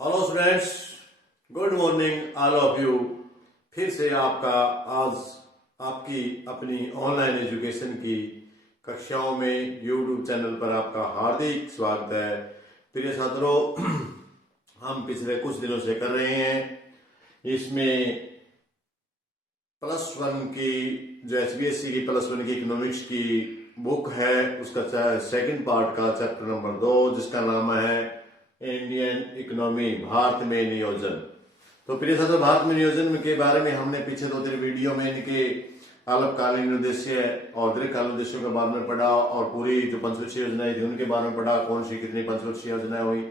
Hello students, good morning all of you. फिर से आपका आज आपकी अपनी ऑनलाइन एजुकेशन की कक्षाओं में यूट्यूब चैनल पर आपका हार्दिक स्वागत है। प्रिय छात्रों, हम पिछले कुछ दिनों से कर रहे हैं इसमें प्लस वन की जो एचबीएससी की प्लस वन की इकोनॉमिक्स की बुक है उसका सेकंड पार्ट का चैप्टर नंबर 2 जिसका नाम है इंडियन इकोनॉमी, भारत में नियोजन। तो प्रिय छात्रों, भारत में नियोजन के बारे में हमने पीछे 2-3 वीडियो में इनके अल्पकालीन उद्देश्य और दीर्घकालीन उद्देश्यों के बारे में पढ़ा और पूरी जो पंचवर्षीय योजनाएं थी उनके बारे में पढ़ा, कौन सी कितनी पंचवर्षीय योजनाएं हुई।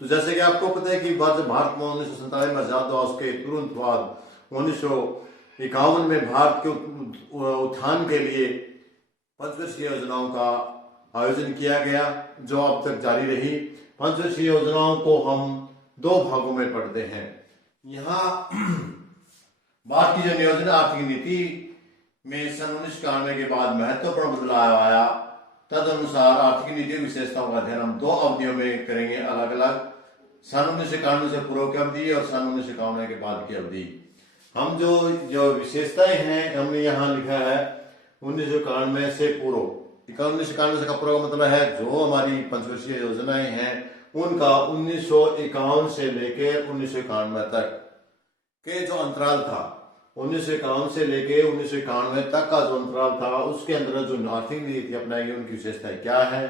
तो जैसे कि आपको पता है कि जब भारत में 1947 में आजाद हुआ उसके तुरंत बाद 1951 में भारत के उत्थान के लिए पंचवर्षीय योजनाओं का आयोजन किया गया जो अब तक जारी रही। पंचवर्षीय योजनाओं को हम 2 भागों में पढ़ते हैं। यहाँ भारत की जो नियोजन आर्थिक नीति में सन 1991 के बाद महत्वपूर्ण बदलाव आया, तदनुसार आर्थिक नीति की विशेषताओं का अध्ययन हम 2 अवधियों में करेंगे अलग अलग, सन 1991 से पूर्व की अवधि और सन 1951 के बाद की अवधि। हम जो विशेषताएं हैं हमने यहाँ लिखा है 1991 से पूर्व। 1991 से का पूर्व मतलब है जो हमारी पंचवर्षीय योजनाएं हैं उनका 1951 से लेकर 1991 तक के जो अंतराल था, 1951 से लेकर 1991 तक का जो अंतराल था उसके अंदर जो आर्थिक नीति अपनाएंगे उनकी विशेषताएं क्या है।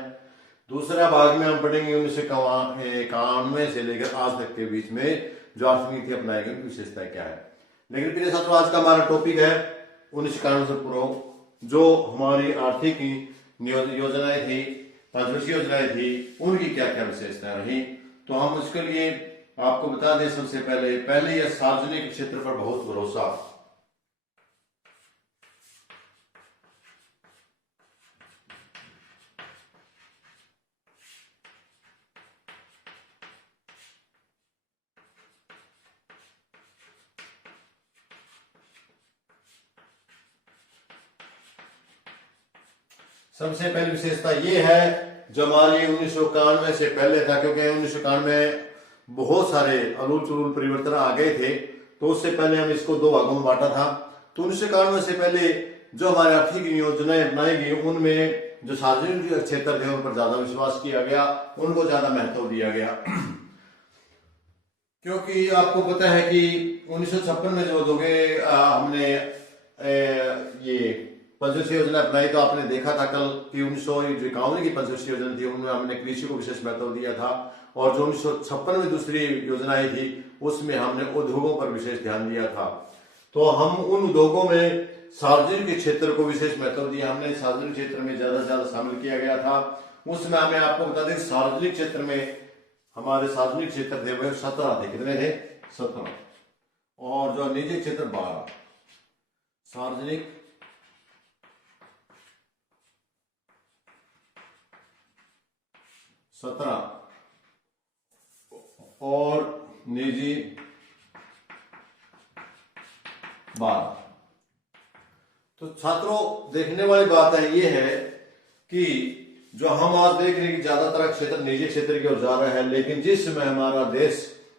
दूसरा भाग में हम पढ़ेंगे 1991 से लेकर आज तक के बीच में जो आर्थिक नीति अपनाएंगे उनकी विशेषताएं क्या है। लेकिन प्रिय छात्रों, आज का हमारा टॉपिक है 1991 से पूर्व जो हमारी आर्थिक योजनाएं थी, पंचवर्षीय योजनाएं थी, उनकी क्या क्या विशेषताएं रही। तो हम उसके लिए आपको बता दें सबसे पहले यह सार्वजनिक क्षेत्र पर बहुत भरोसा। सबसे पहली विशेषता ये है जो हमारी 1991 से पहले था, क्योंकि 1991 बहुत सारे अलूल चुलूल परिवर्तन आ गए थे, तो उससे पहले हम इसको 2 भागों में बांटा था। तो 1991 से पहले जो हमारे आर्थिक योजनाएं अपनाई गई उनमें जो सार्वजनिक क्षेत्र थे उन पर ज्यादा विश्वास किया गया, उनको ज्यादा महत्व दिया गया। क्योंकि आपको पता है कि 1956 में जो हमने ये पंचवर्षीय योजना अपनाई, तो आपने देखा था कल कि 1951 की पंचवर्षीय योजना थी उनमें हमने कृषि को विशेष महत्व दिया था, और जो 1956 में दूसरी योजनाएं थी उसमें हमने उद्योगों पर विशेष ध्यान दिया था। तो हम उन उद्योगों में सार्वजनिक क्षेत्र को विशेष महत्व दिया, हमने सार्वजनिक क्षेत्र में ज्यादा से ज्यादा शामिल किया गया था। उसमें हमें आपको बता दें सार्वजनिक क्षेत्र में हमारे सार्वजनिक क्षेत्र थे वह 17 थे। कितने थे? 17। और जो निजी क्षेत्र 12। सार्वजनिक और निजी 12। तो छात्रों, देखने वाली बात है ये है कि जो हम आज देख रहे हैं कि ज्यादातर क्षेत्र निजी क्षेत्र की ओर जा रहा है, लेकिन जिस समय हमारा देश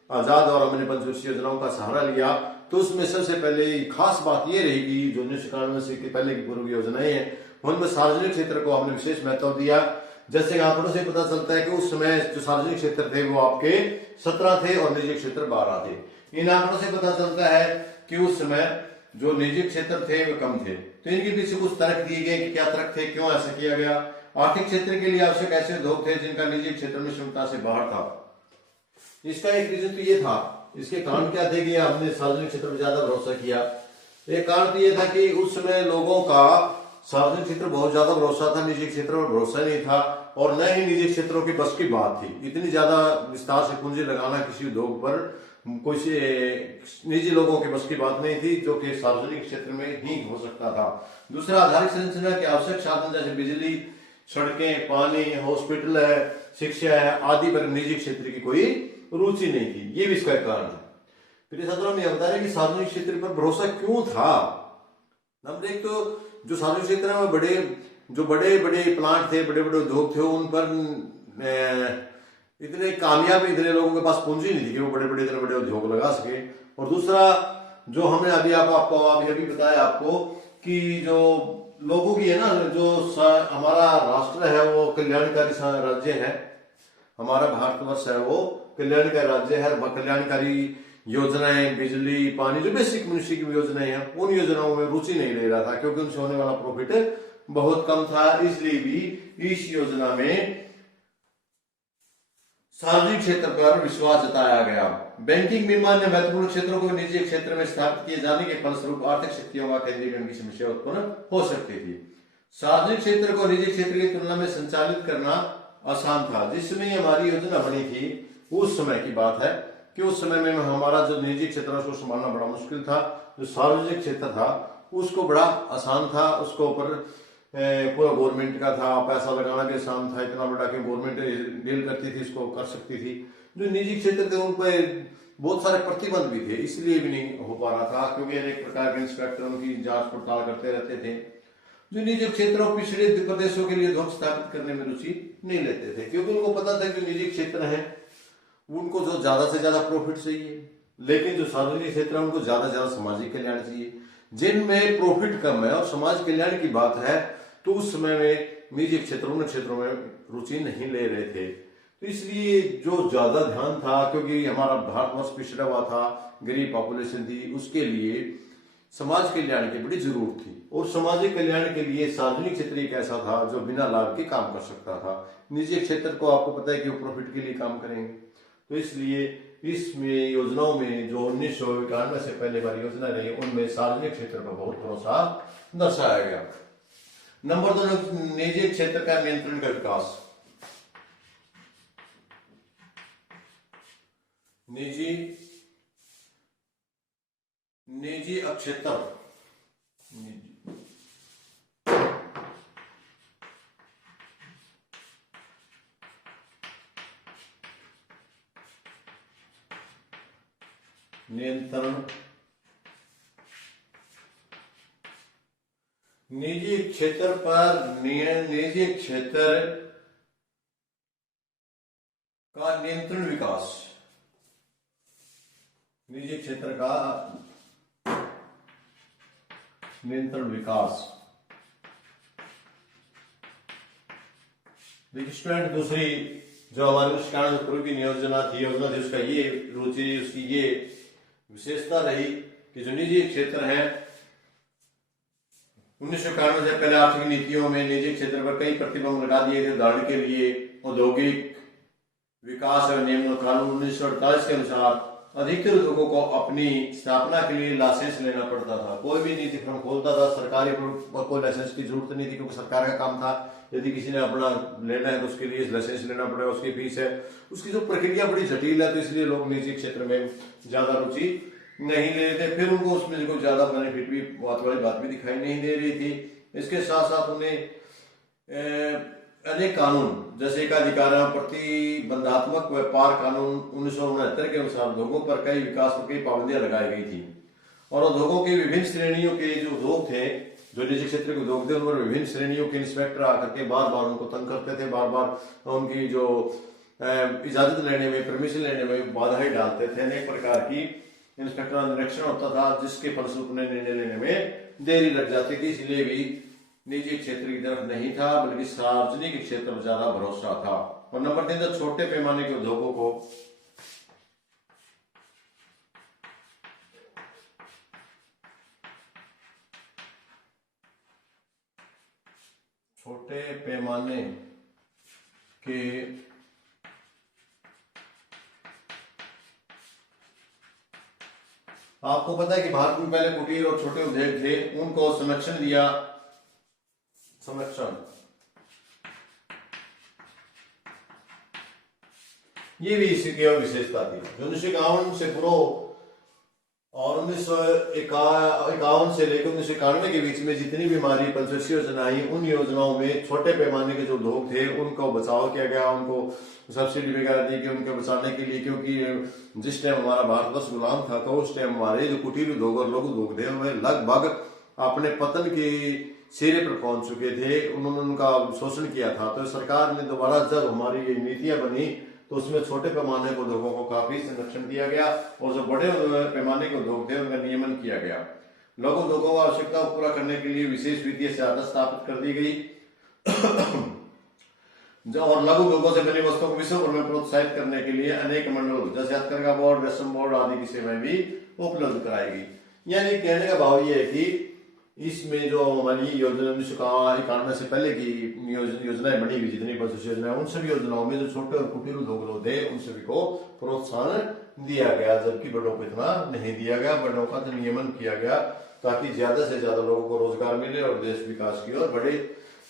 आजाद और हमने पंचवर्षीय योजनाओं का सहारा लिया तो उसमें सबसे पहले खास बात यह रही कि जो 1991 से पहले की पूर्व योजनाएं हैं उनमें सार्वजनिक क्षेत्र को हमने विशेष महत्व दिया। जैसे आंकड़ों से पता चलता है कि उस समय जो सार्वजनिक क्षेत्र थे वो आपके 17 थे और निजी क्षेत्र 12 थे। इन आंकड़ों से पता चलता है कि उस समय जो निजी क्षेत्र थे वो कम थे। तो इनके पीछे कुछ तर्क दिए गए कि क्या तर्क थे, क्यों ऐसा किया गया। आर्थिक क्षेत्र के लिए आवश्यक ऐसे उद्योग थे जिनका निजी क्षेत्र में क्षमता से बाहर था। इसका एक रीजन तो ये था, इसके कारण क्या थे कि हमने सार्वजनिक क्षेत्र पर ज्यादा भरोसा किया। एक कारण तो ये था कि उस समय लोगों का सार्वजनिक क्षेत्र बहुत ज्यादा भरोसा था, निजी क्षेत्र पर भरोसा नहीं था, और न ही निजी क्षेत्रों की बस की बात थी। इतनी ज्यादा विस्तार से पूंजी लगाना किसी उद्योग पर कुछ निजी लोगों के बस की बात नहीं थी, जो कि सार्वजनिक क्षेत्र में ही हो सकता था। दूसरा, आधारिक संरचना के आवश्यक साधन जैसे बिजली, सड़कें, पानी, हॉस्पिटल है, शिक्षा है आदि पर निजी क्षेत्र की कोई रुचि नहीं थी। ये भी इसका एक कारण है। फिर छात्रों में बता रहे कि सार्वजनिक क्षेत्र पर भरोसा क्यों था। नंबर एक, तो जो सार्वजनिक क्षेत्र में बड़े बड़े प्लांट थे, बड़े बड़े उद्योग थे, उन पर इतने कामयाब, इतने लोगों के पास पूंजी नहीं थी कि वो बड़े बड़े इतने बड़े उद्योग लगा सके। और दूसरा जो हमने आपको अभी बताया आपको कि जो लोगों की है ना, जो हमारा राष्ट्र है वो कल्याणकारी राज्य है, हमारा भारतवर्ष है वो कल्याणकारी राज्य है। कल्याणकारी योजनाएं, बिजली, पानी, जो बेसिक मनुष्य की योजनाएं हैं, उन योजनाओं में रुचि नहीं ले रहा था क्योंकि उनसे होने वाला प्रॉफिट बहुत कम था। इसलिए भी इस योजना में सार्वजनिक क्षेत्र पर विश्वास जताया गया। बैंकिंग विनिर्माण ने महत्वपूर्ण क्षेत्रों को निजी क्षेत्र में स्थापित किए जाने के फलस्वरूप आर्थिक शक्तियों का केंद्रीकरण की समस्या उत्पन्न हो सकती थी। सार्वजनिक क्षेत्र को निजी क्षेत्र की तुलना में संचालित करना आसान था। जिस समय हमारी योजना बनी थी उस समय की बात है कि उस समय में हमारा जो निजी क्षेत्र है उसको संभालना बड़ा मुश्किल था। जो सार्वजनिक क्षेत्र था उसको बड़ा आसान था, उसको ऊपर पूरा गवर्नमेंट का था, पैसा लगाना भी आसान था, इतना बड़ा कि गवर्नमेंट डील करती थी, इसको कर सकती थी। जो निजी क्षेत्र थे उन पर बहुत सारे प्रतिबंध भी थे, इसलिए भी नहीं हो पा रहा था क्योंकि अनेक प्रकार के इंस्पेक्टर उनकी जांच पड़ताल करते रहते थे। जो निजी क्षेत्रों पिछड़े प्रदेशों के लिए ध्वज स्थापित करने में रुचि नहीं लेते थे क्योंकि उनको पता था कि निजी क्षेत्र है उनको जो ज्यादा से ज्यादा प्रॉफिट चाहिए, लेकिन जो सार्वजनिक क्षेत्र है उनको ज्यादा से ज्यादा सामाजिक कल्याण चाहिए। जिनमें प्रॉफिट कम है और समाज कल्याण की बात है तो उस समय में निजी क्षेत्रों में रुचि नहीं ले रहे थे। तो इसलिए जो ज्यादा ध्यान था, क्योंकि हमारा भारतवर्ष पिछड़ा हुआ था, गरीब पॉपुलेशन थी, उसके लिए समाज कल्याण की बड़ी जरूरत थी। और सामाजिक कल्याण के लिए सार्वजनिक क्षेत्र एक ऐसा था जो बिना लाभ के काम कर सकता था। निजी क्षेत्र को आपको पता है कि वो प्रॉफिट के लिए काम करेंगे। तो इसलिए इसमें योजनाओं में जो 1991 से पहले वाली योजना रही उनमें सार्वजनिक क्षेत्र पर बहुत भरोसा दर्शाया गया। नंबर 2, निजी क्षेत्र का नियंत्रण का विकास। निजी क्षेत्र नियंत्रण, निजी क्षेत्र पर निजी क्षेत्र का नियंत्रण विकास, निजी क्षेत्र का नियंत्रण विकास। स्टूडेंट दूसरी जो हमारी शिक्षा पूर्व की योजना थी उसका ये रुचि, उसकी ये विशेषता रही कि जो निजी क्षेत्र है 1991 से पहले आर्थिक नीतियों में निजी क्षेत्र पर कई प्रतिबंध लगा दिए थे। उदाहरण के लिए औद्योगिक विकास एवं नियमन कानून 1948 के अनुसार अधिकतर उद्योगों को अपनी स्थापना के लिए लाइसेंस लेना पड़ता था। कोई भी निजी फर्म खोलता था सरकारी कोई लाइसेंस की जरूरत नहीं थी क्योंकि सरकार का काम था। यदि किसी ने अपना लेना है तो उसके लिए लाइसेंस लेना पड़ेगा, उसकी फीस है, उसकी जो प्रक्रिया बड़ी जटिल है। तो इसलिए लोग निजी क्षेत्र में ज्यादा रुचि नहीं ले रहे थे। फिर उनको उसमें कोई ज्यादा बेनिफिट भी बात भी दिखाई नहीं दे रही थी। इसके साथ साथ उन्हें अनेक कानून जैसे एकाधिकार प्रतिबंधात्मक व्यापार कानून 1969 के अनुसार उद्योगों पर कई विकास पर कई पाबंदियां लगाई गई थी। और उद्योगों की विभिन्न श्रेणियों के जो उद्योग थे, जो निजी क्षेत्र के उद्योग थे, उन पर विभिन्न श्रेणियों के इंस्पेक्टर आकर के बार बार उनको तंग करते थे, बार बार उनकी जो इजाजत लेने में, परमिशन लेने में बाधाएं डालते थे। अनेक प्रकार की इंस्पेक्टर निरीक्षण होता था जिसके फलस्वरूप निर्णय लेने में देरी लग जाती थी। इसलिए भी निजी क्षेत्र की तरफ नहीं था बल्कि सार्वजनिक क्षेत्र पर ज्यादा भरोसा था। और नंबर 3, छोटे पैमाने के उद्योगों को छोटे पैमाने के आपको पता है कि भारत में पहले कुटीर और छोटे उद्योग थे, उनको संरक्षण दिया। संरक्षण ये भी इसी की विशेषता थी। 1951 से पूर्व और 1951 से लेकर 1991 के बीच में जितनी भी हमारी पंचवर्षीय योजना आई, उन योजनाओं में छोटे पैमाने के जो उद्योग थे उनको बचाव किया गया, उनको सब्सिडी वगैरह दी गई उनके बचाने के लिए। क्योंकि जिस टाइम हमारा भारतवर्ष गुलाम था तो उस टाइम हमारे जो कुटीर उद्योग और लघु उद्योग थे वे लगभग अपने पतन के सिरे पर पहुंच चुके थे, उन्होंने उनका शोषण किया था। तो सरकार ने दोबारा जब हमारी ये नीतियां बनी तो उसमें छोटे पैमाने के उद्योगों को काफी संरक्षण दिया गया और जो बड़े पैमाने के उद्योग थे उनका नियमन किया गया। लघु उद्योगों की आवश्यकता को पूरा करने के लिए विशेष वित्तीय सहायता स्थापित कर दी गई और लघु उद्योगों से बनी वस्तुओं को विश्व भर में प्रोत्साहित करने के लिए अनेक मंडल जैसे हथकरघा बोर्ड, रेशम बोर्ड आदि की सेवाएं भी उपलब्ध कराई गई। यानी कहने का भाव ये है कि इसमें जो हमारी योजना 1991 से पहले की योजनाएं बनी हुई, जितनी बस योजनाएं, उन सभी योजनाओं में जो छोटे और कुटीर उद्योग थे उन सभी को प्रोत्साहन दिया गया, जबकि बड़ों को इतना नहीं दिया गया। बड़ों का नियमन किया गया ताकि ज्यादा से ज्यादा लोगों को रोजगार मिले और देश विकास की ओर बढ़े।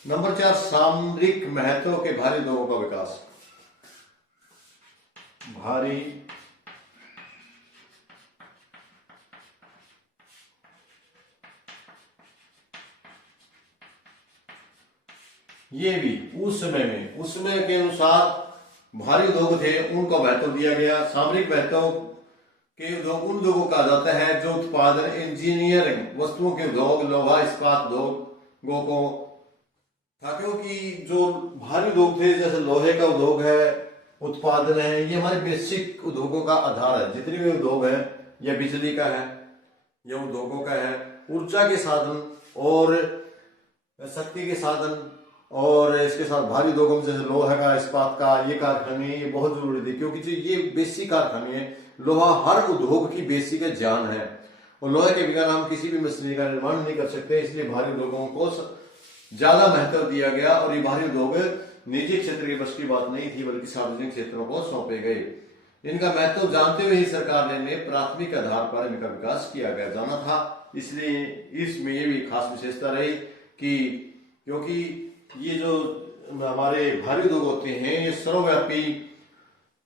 नंबर 4, सामरिक महत्व के भारी उद्योगों का विकास। भारी ये भी उस समय के अनुसार भारी उद्योग थे उनका महत्व दिया गया। सामरिक महत्व के उद्योग उन उद्योगों का जाता है जो उत्पादन, इंजीनियरिंग, वस्तुओं के उद्योग, लोहा इस्पात उद्योगों को था, क्योंकि जो भारी उद्योग थे जैसे लोहे का उद्योग है, उत्पादन है, ये हमारे बेसिक उद्योगों का आधार है। जितने भी उद्योग है, या बिजली का है, या उद्योगों का है, ऊर्जा के साधन और शक्ति के साधन, और इसके साथ भारी उद्योगों में जैसे लोहा का, इस्पात का, ये कारखाने ये बहुत जरूरी थे, क्योंकि जो ये बेसिक कारखाने हैं, लोहा हर उद्योग की बेसिक जान है और लोहे के बिना हम किसी भी मशीनरी का निर्माण नहीं कर सकते। इसलिए भारी उद्योगों को ज्यादा महत्व दिया गया और ये भारी उद्योग निजी क्षेत्र के बस की बात नहीं थी, बल्कि सार्वजनिक क्षेत्रों को सौंपे गए। इनका महत्व जानते हुए ही सरकार ने प्राथमिक आधार पर इनका विकास किया गया जाना था। इसलिए इसमें ये भी खास विशेषता रही कि क्योंकि ये जो हमारे भारी उद्योग होते हैं ये सर्वव्यापी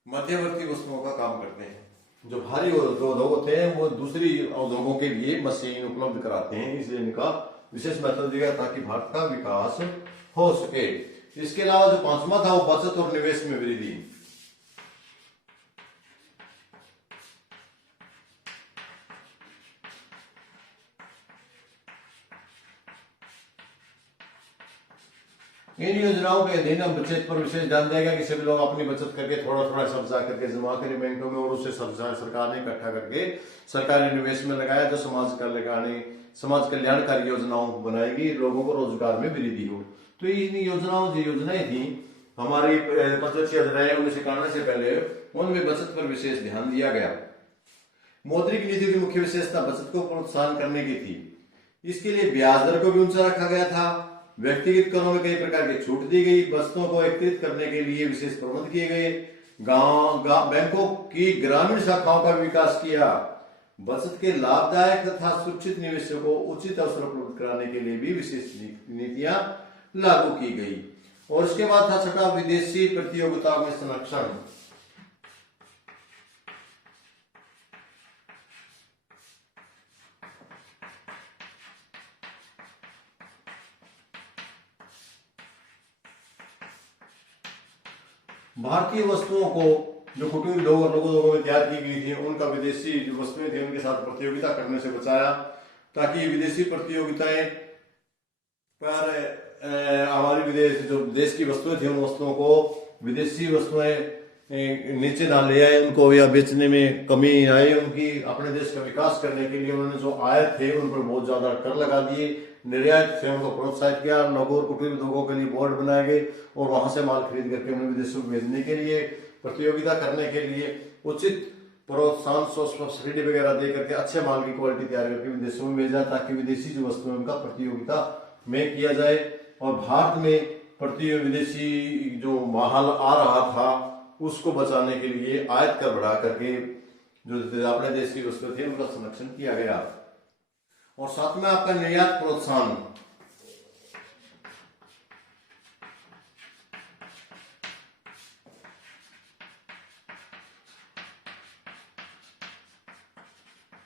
मध्यवर्ती वस्तुओं का काम करते हैं। जो भारी उद्योग होते हैं वो दूसरी उद्योगों के लिए मशीन उपलब्ध कराते हैं, इसलिए इनका विशेष महत्व दिया ताकि भारत का विकास हो सके। इसके अलावा जो 5वां था वो बचत और निवेश में वृद्धि। इन योजनाओं के अधीन हम बचत पर विशेष ध्यान देगा कि सभी लोग अपनी बचत करके थोड़ा थोड़ा सब्जा करके जमा करें बैंकों में और उसे सरकार ने इकट्ठा करके सरकारी निवेश में लगाया, जो समाज कल्याणकारी योजनाओं बनाएगी, लोगों को रोजगार में वृद्धि हो। तो इन योजनाओं जो योजनाएं थी हमारी पंचवर्षीय योजनाएं 1991 से पहले, उनमें बचत पर विशेष ध्यान दिया गया। मौद्रिक नीति की मुख्य विशेषता बचत को प्रोत्साहन करने की थी। इसके लिए ब्याज दर को भी ऊंचा रखा गया था। व्यक्तिगत करों में कई प्रकार की छूट दी गई। बचतों को एकत्रित करने के लिए विशेष प्रबंध किए गए। बैंकों की ग्रामीण शाखाओं का विकास किया। बचत के लाभदायक तथा सुरक्षित निवेशों को उचित अवसर उपलब्ध कराने के लिए भी विशेष नीतियां लागू की गई। और इसके बाद था छठा, विदेशी प्रतियोगिताओं में संरक्षण। भारतीय वस्तुओं को जो कुटीर उद्योग और लघु उद्योगों में तैयार की गई थी उनका विदेशी जो वस्तुएं थी उनके साथ प्रतियोगिता करने से बचाया, ताकि विदेशी प्रतियोगिताएं पर हमारी विदेश जो देश की वस्तुएं थी उन वस्तुओं को विदेशी वस्तुएं नीचे ना ले आए, उनको या बेचने में कमी आए। उनकी अपने देश का विकास करने के लिए उन्होंने जो आयात थे उन पर बहुत ज्यादा कर लगा दिए। निर्यात से उनको प्रोत्साहित किया। लघु और कुटीर उद्योगों के लिए बोर्ड बनाए गए और वहां से माल खरीद करके उन्हें विदेशों में भेजने के लिए, प्रतियोगिता करने के लिए उचित प्रोत्साहन सब्सिडी वगैरह दे करके अच्छे माल की क्वालिटी तैयार करके विदेशों में भेजा, ताकि विदेशी जो वस्तुएं उनका प्रतियोगिता में किया जाए। और भारत में विदेशी जो माल आ रहा था उसको बचाने के लिए आयात कर बढ़ा करके जो अपने देश की वस्तुएं थी उनका संरक्षण किया गया। और साथ में आपका निर्यात प्रोत्साहन।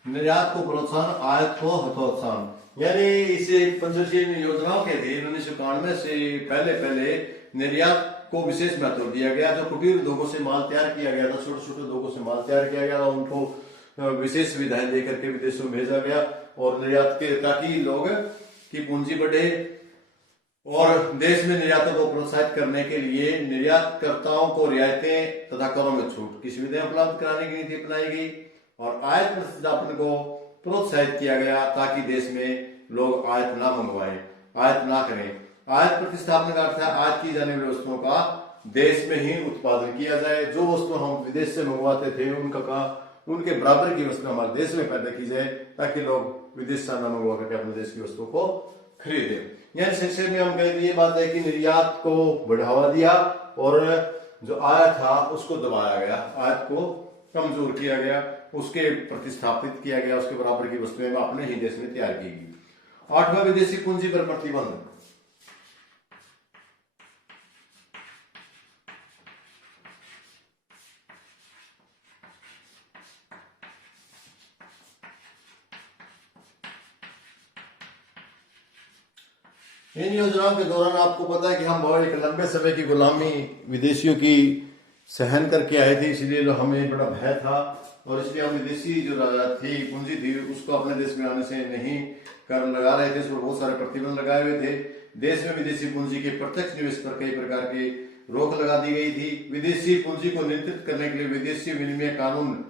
निर्यात को प्रोत्साहन, आयात को हतोत्साहन। यानी इसे पंचवर्षीय योजनाओं के अधीन 1991 से पहले निर्यात को विशेष महत्व दिया गया। जो कुटीर उद्योगों से माल तैयार किया गया था, छोटे छोटे उद्योगों से माल तैयार किया गया, उनको विशेष सुविधाएं देकर के विदेशों में भेजा गया और निर्यात के, ताकि लोग की पूंजी बढ़े और देश में निर्यातों को प्रोत्साहित करने के लिए निर्यातकर्ताओं को रियायतें तथा करों में छूट की सुविधाएं उपलब्ध कराने की नीति अपनाई गई और आयात प्रतिस्थापन को प्रोत्साहित किया गया ताकि देश में लोग आयात ना मंगवाएं, आयात ना करें। आयात प्रतिस्थापन का अर्थ है आयात की जाने वाली वस्तुओं का देश में ही उत्पादन किया जाए। जो वस्तु हम विदेश से मंगवाते थे उनके बराबर की वस्तु हमारे देश में पैदा की जाए ताकि लोग विदेश से न मंगवा करके अपने देश की वस्तुओं को खरीदे। यानी संक्षेप में हम कहें ये बात है कि निर्यात को बढ़ावा दिया और जो आयात था उसको दबाया गया, आयात को कमजोर किया गया, उसके प्रतिस्थापित किया गया, उसके बराबर की वस्तुएं अपने ही देश में तैयार की गई। 8वां विदेशी पूंजी पर प्रतिबंध। इन योजनाओं के दौरान आपको पता है कि हम बहुत एक लंबे समय की गुलामी विदेशियों की सहन करके आए थे, इसलिए हमें बड़ा भय था और इसलिए हम विदेशी जो थी पूंजी थी उसको अपने देश में आने से नहीं कर लगा रहे थे, इस पर बहुत सारे प्रतिबंध लगाए हुए थे। देश में विदेशी पूंजी के प्रत्यक्ष निवेश पर कई प्रकार की रोक लगा दी गई थी। विदेशी पूंजी को नियंत्रित करने के लिए विदेशी विनिमय कानून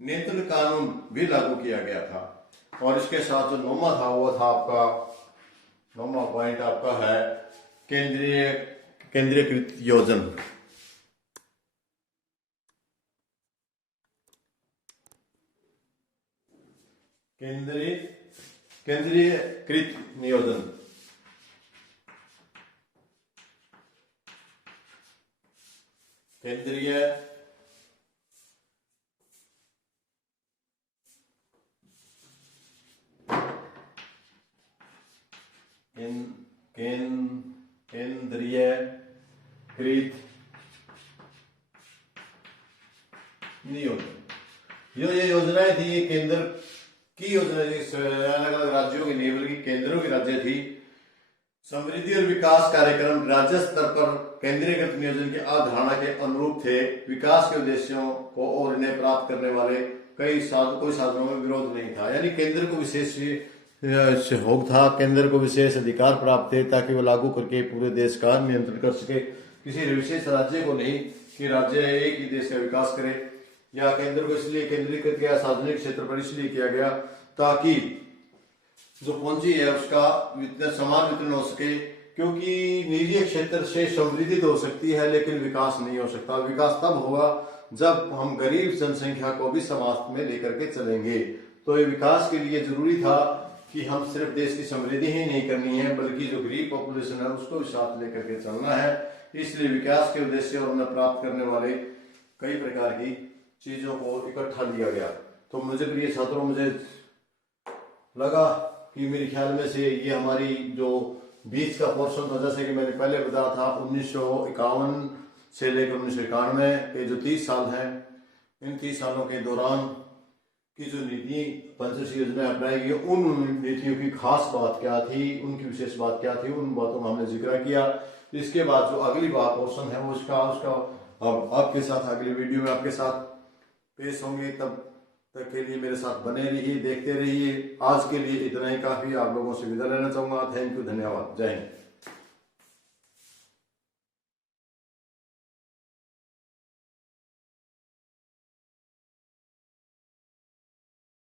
नियंत्रण कानून भी लागू किया गया था। और इसके साथ जो 9वां था वो था आपका 9वां पॉइंट आपका है केंद्रीयकृत योजना। केंद्रीयकृत नियोजन। केंद्रीय केंद्रीयकृत नियोजन। जो ये योजनाएं थी ये केंद्र की योजना थी, अलग अलग राज्यों की नहीं बल्कि केंद्रों की राज्य थी। समृद्धि और विकास कार्यक्रम राज्य स्तर पर केंद्रीयकृत नियोजन की अवधारणा के अनुरूप थे। विकास के उद्देश्यों को और इन्हें प्राप्त करने वाले कोई साधनों में विरोध नहीं था। यानी केंद्र को विशेष सहयोग था, केंद्र को विशेष अधिकार प्राप्त थे ताकि वो लागू करके पूरे देश का नियंत्रण कर सके। किसी विशेष राज्य को नहीं कि राज्य एक ही देश का विकास करे, या केंद्र को इसलिए केंद्रीकृत किया सार्वजनिक क्षेत्र पर इसलिए किया गया ताकि जो पूंजी है उसका समान वितरण हो सके, क्योंकि निजी क्षेत्र से समृद्धि तो हो सकती है लेकिन विकास नहीं हो सकता। विकास तब होगा जब हम गरीब जनसंख्या को भी समाज में लेकर के चलेंगे। तो ये विकास के लिए जरूरी था कि हम सिर्फ देश की समृद्धि ही नहीं करनी है बल्कि जो गरीब पॉपुलेशन है उसको भी साथ लेकर के चलना है। इसलिए विकास के उद्देश्य और उन्हें प्राप्त करने वाले कई प्रकार की चीजों को इकट्ठा लिया गया। तो मुझे प्रिय छात्रों, मुझे लगा कि मेरे ख्याल में से ये हमारी जो बीच का पोर्शन था, जैसे कि मैंने पहले बताया था 1951 से लेकर 1991 के जो 30 साल हैं, इन 30 सालों के दौरान की जो नीति पंचवर्षीय योजना अपनाई गई उन नीतियों की खास बात क्या थी, उनकी विशेष बात क्या थी, उन बातों का हमने जिक्र किया। इसके बाद जो अगली बात पोर्शन है वो उसका अब आपके साथ अगली वीडियो में आपके साथ पेश होंगे। तब तक के लिए मेरे साथ बने रहिए, देखते रहिए। आज के लिए इतना ही काफी। आप लोगों से विदा लेना चाहूंगा। थैंक यू, धन्यवाद, जय हिंद।